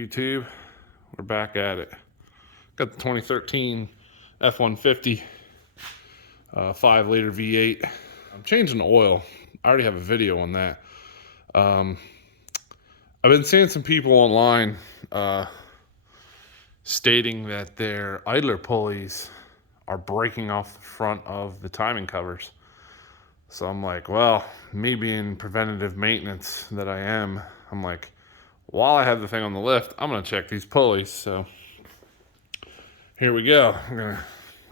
YouTube? We're back at it. Got the 2013 F150 5-liter V8. I'm changing the oil. I already have a video on that. I've been seeing some people online stating that their idler pulleys are breaking off the front of the timing covers. So I'm like, well, me being preventative maintenance that I am, I'm like, while I have the thing on the lift, I'm gonna check these pulleys. So here we go. I'm gonna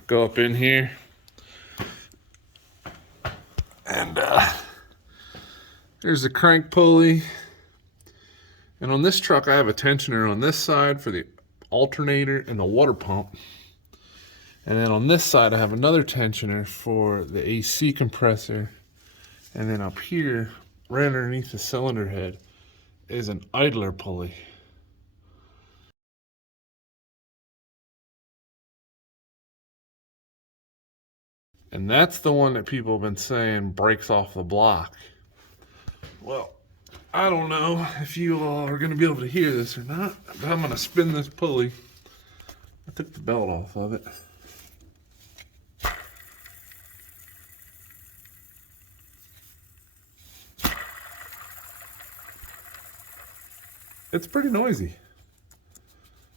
go up in here and here's the crank pulley. And on this truck, I have a tensioner on this side for the alternator and the water pump. And then on this side, I have another tensioner for the AC compressor. And then up here, right underneath the cylinder head, is an idler pulley. And that's the one that people have been saying breaks off the block. Well, I don't know if you all are going to be able to hear this or not, but I'm going to spin this pulley. I took the belt off of it. It's pretty noisy.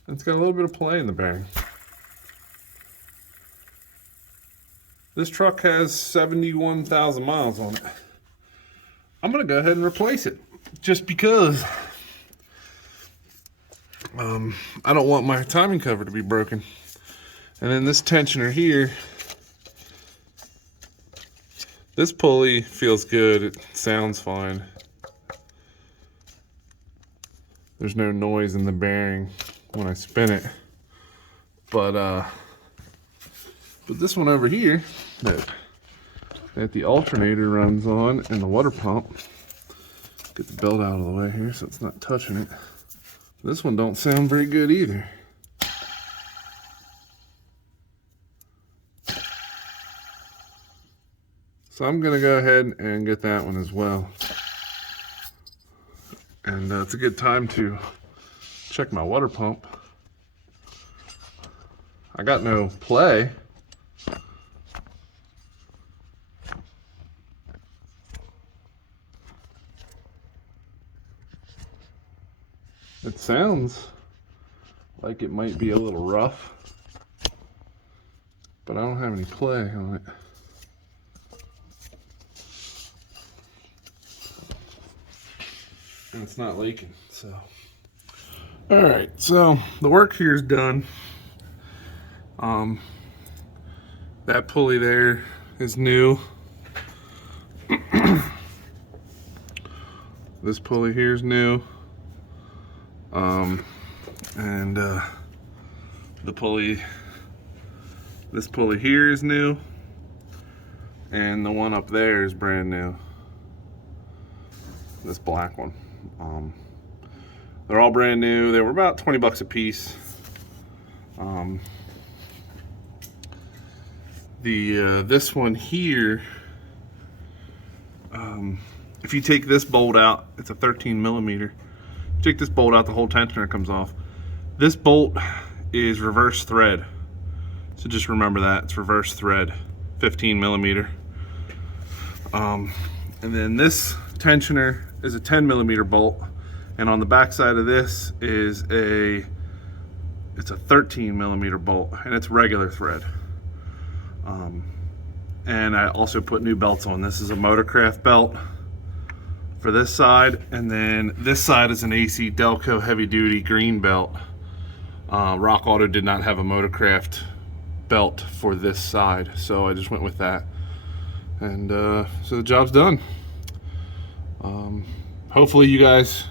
It's got a little bit of play in the bearing. This truck has 71,000 miles on it. I'm gonna go ahead and replace it just because I don't want my timing cover to be broken. And then this tensioner here, this pulley feels good. It sounds fine. There's no noise in the bearing when I spin it. But this one over here that the alternator runs on and the water pump, get the belt out of the way here so it's not touching it. This one don't sound very good either. So I'm gonna go ahead and get that one as well. And it's a good time to check my water pump. I got no play. It sounds like it might be a little rough, but I don't have any play on it. And it's not leaking, so. All right, so the work here is done. That pulley there is new. This pulley here is new. And the pulley, this pulley here is new. And the one up there is brand new. This black one. They're all brand new. They were about 20 bucks a piece. This one here, if you take this bolt out, it's a 13 millimeter. You take this bolt out, the whole tensioner comes off. This bolt is reverse thread. So just remember that, it's reverse thread, 15 millimeter. And then this tensioner is a 10 millimeter bolt. And on the back side of this is it's a 13 millimeter bolt, and it's regular thread. And I also put new belts on. This is a Motorcraft belt for this side, and then this side is an AC Delco heavy duty green belt. Rock Auto did not have a Motorcraft belt for this side, so I just went with that. And so the job's done. Hopefully you guys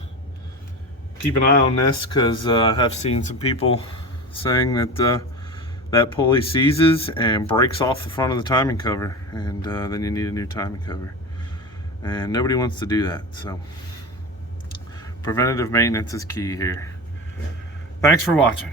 keep an eye on this, because I have seen some people saying that that pulley seizes and breaks off the front of the timing cover, and then you need a new timing cover. And nobody wants to do that, so preventative maintenance is key here. Thanks for watching.